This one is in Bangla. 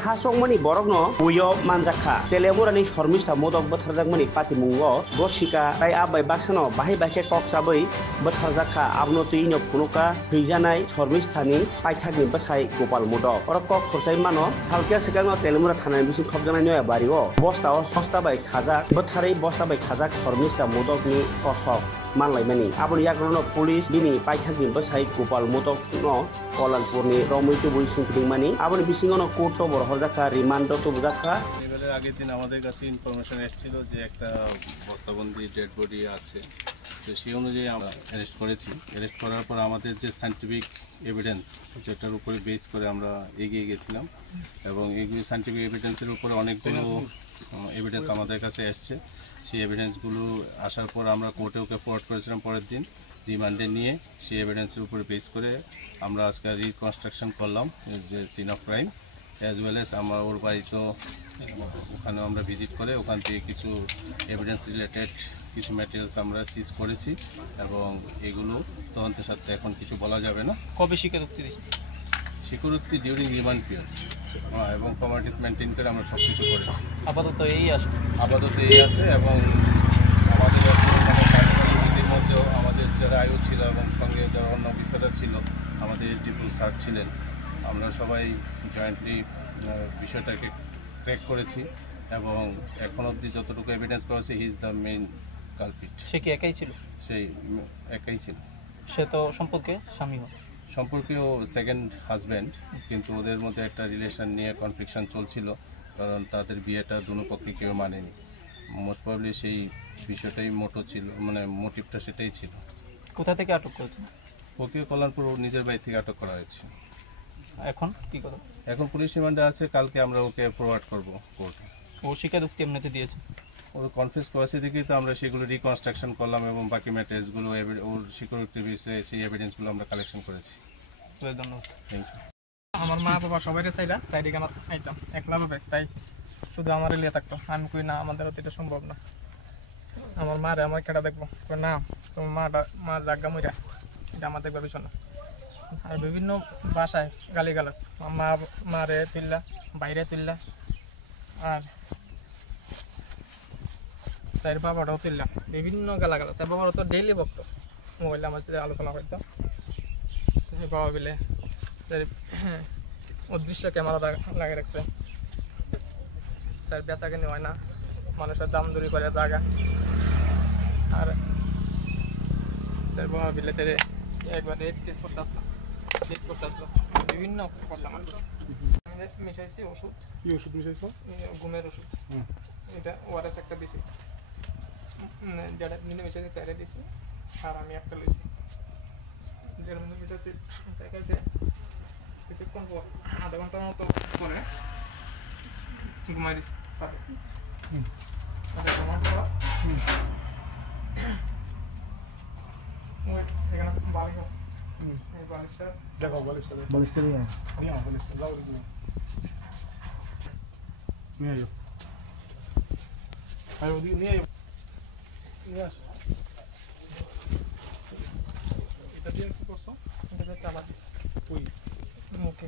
khasongmani borokno uyo manjakha telemurani shormista modok botharjakmani patimungo gosika tai abai baksano bahai bahke kok sabai botharjakha abno tuino phunuka heijanai shormistani paithakni basai gopal modok orok kok khorchai mano salkia sikangno telemura thanai bisu khobjanai noya bario bostao sosta bai khajak botharai bosta bai khajak shormista modokni kosok manlaimani aboni yakrono police bini paithakni basai gopal modok no কলালপুরনি রমইতে বইসিং কিংমানি আবনি বিসিংনো কোর্ট তো বড় হরজাকা রিমান্ড তো বুজাকা এবারে আগের দিন আমাদের কাছে ইনফরমেশন এসেছিল যে একটা বস্তাবন্দি ডেড বডি আছে তো সেই অনুযায়ী আমরা অ্যারেস্ট করেছি অ্যারেস্ট করার পর আমাদের যে সায়েন্টিফিক এভিডেন্স যেটার উপরে বেস করে আমরা এগিয়ে গেছিলাম এবং এগুলো সায়েন্টিফিক এভিডেন্সের উপরে অনেকগুলো এভিডেন্স আমাদের কাছে এসছে সেই এভিডেন্সগুলো আসার পর আমরা কোর্টে ওকে ফরওয়ার্ড করেছিলাম পরের দিন রিমান্ডে নিয়ে সেই এভিডেন্সের উপরে বেস করে আমরা আজকে রিকনস্ট্রাকশন করলাম যে scene of crime as well as আমরা ওর বাড়িতে ওখানে আমরা ভিজিট করে ওখান থেকে কিছু এভিডেন্স রিলেটেড কিছু ম্যাটেরিয়ালস আমরা সিজ করেছি এবং এগুলো তদন্তের সাথে এখন কিছু বলা যাবে না। কবে স্বীকারোক্তি দিয়েছি? স্বীকারোক্তি ডিউরিং রিমান্ড পিরিয়ড এবং ফর্মালিটিস মেনটেন করে আমরা সব কিছু করেছি। আপাতত এই আছে এবং আমাদের নীতির মধ্যেও আমাদের যারা আয়ু ছিল এবং সঙ্গে যারা অন্য অফিসাররা ছিল আমাদের এসডিপি স্যার ছিলেন আমরা সবাই জয়েন্টলি বিষয়টাকে ট্র্যাক করেছি এবং এখন অবধি যতটুকু এভিডেন্স পাওয়া he is the main culprit. সে কি একাই ছিল? সেই একাই ছিল। সে তো সম্পর্কে স্বামী সম্পর্কেও সেকেন্ড হাজব্যান্ড কিন্তু ওদের মধ্যে একটা রিলেশন নিয়ে কনফ্লিকশন চলছিল কারণ তাদের বিয়েটা দুনো পক্ষে কেউ মানেনি মোস্ট প্রবাবলি সেই বিষয়টাই ছিল মানে মোটিভটা সেটাই ছিল। কোথা থেকে আটক করেছে? ওকে কল্যাণপুর নিজের বাড়ি থেকে আটক করা হয়েছে। এখন কি করো? এখন পুলিশ রিমান্ডে আছে, কালকে আমরা ওকে ফরওয়ার্ড করব কোর্টে। ও স্বীকারোক্তি এমনিতে দিয়েছে? ও কনফেস করেছে দেখেই তো আমরা সেগুলো রিকনস্ট্রাকশন করলাম এবং বাকি ম্যাটেরিয়ালসগুলো ওর স্বীকারোক্তির বিষয়ে সেই এভিডেন্সগুলো আমরা কালেকশন করেছি। ধন্যবাদ। Thank you. আমার মা বাবা সবাই চাইলা তাই এখানে আইতাম একলা ভাবে তাই শুধু আমার লিয়ে থাকতো আমি কই না আমাদের এটা সম্ভব না আমার মারে আমার কেটা দেখবো না তোমার মা জাগা মইরা এটা আমার দেখবার বিষয় না আর বিভিন্ন ভাষায় গালিগালাজ মারে তুললা বাইরে তুললা আর তার বাবাটাও তুললা বিভিন্ন গালাগালাজ তার বাবারও তো ডেইলি বকত মোবাইলে আমার সাথে আলোচনা করতো বাবা বিলে অদৃশ্য ক্যামেরা লাগিয়ে রাখছে তার বেচা কিনে হয় না মানুষের দাম দূরি করে জায়গা আর তার বাবা বিলে তেরে একবার রেট করতে আসলো বিভিন্ন করলাম মিশাইছি ওষুধ। কি ওষুধ মিশাইছো? ঘুমের ওষুধ। এটা ওআরএস একটা দিছি যেটা মিশাইছি তাইরে দিছি আর আমি একটা লইছি যেটা মিশাইছি দেখাইছে কিছুক্ষণ পর আধা ঘন্টার মতো পরে ঘুমাই দিছি এখানে বালিশ আছে এই বালিশটা দেখো বালিশটা নিয়ে বালিশটা যাও নিয়ে যাও আর ওদিকে নিয়ে আসো এটা দিয়ে কি করছো? এটা চালা দিছি ওই মুখে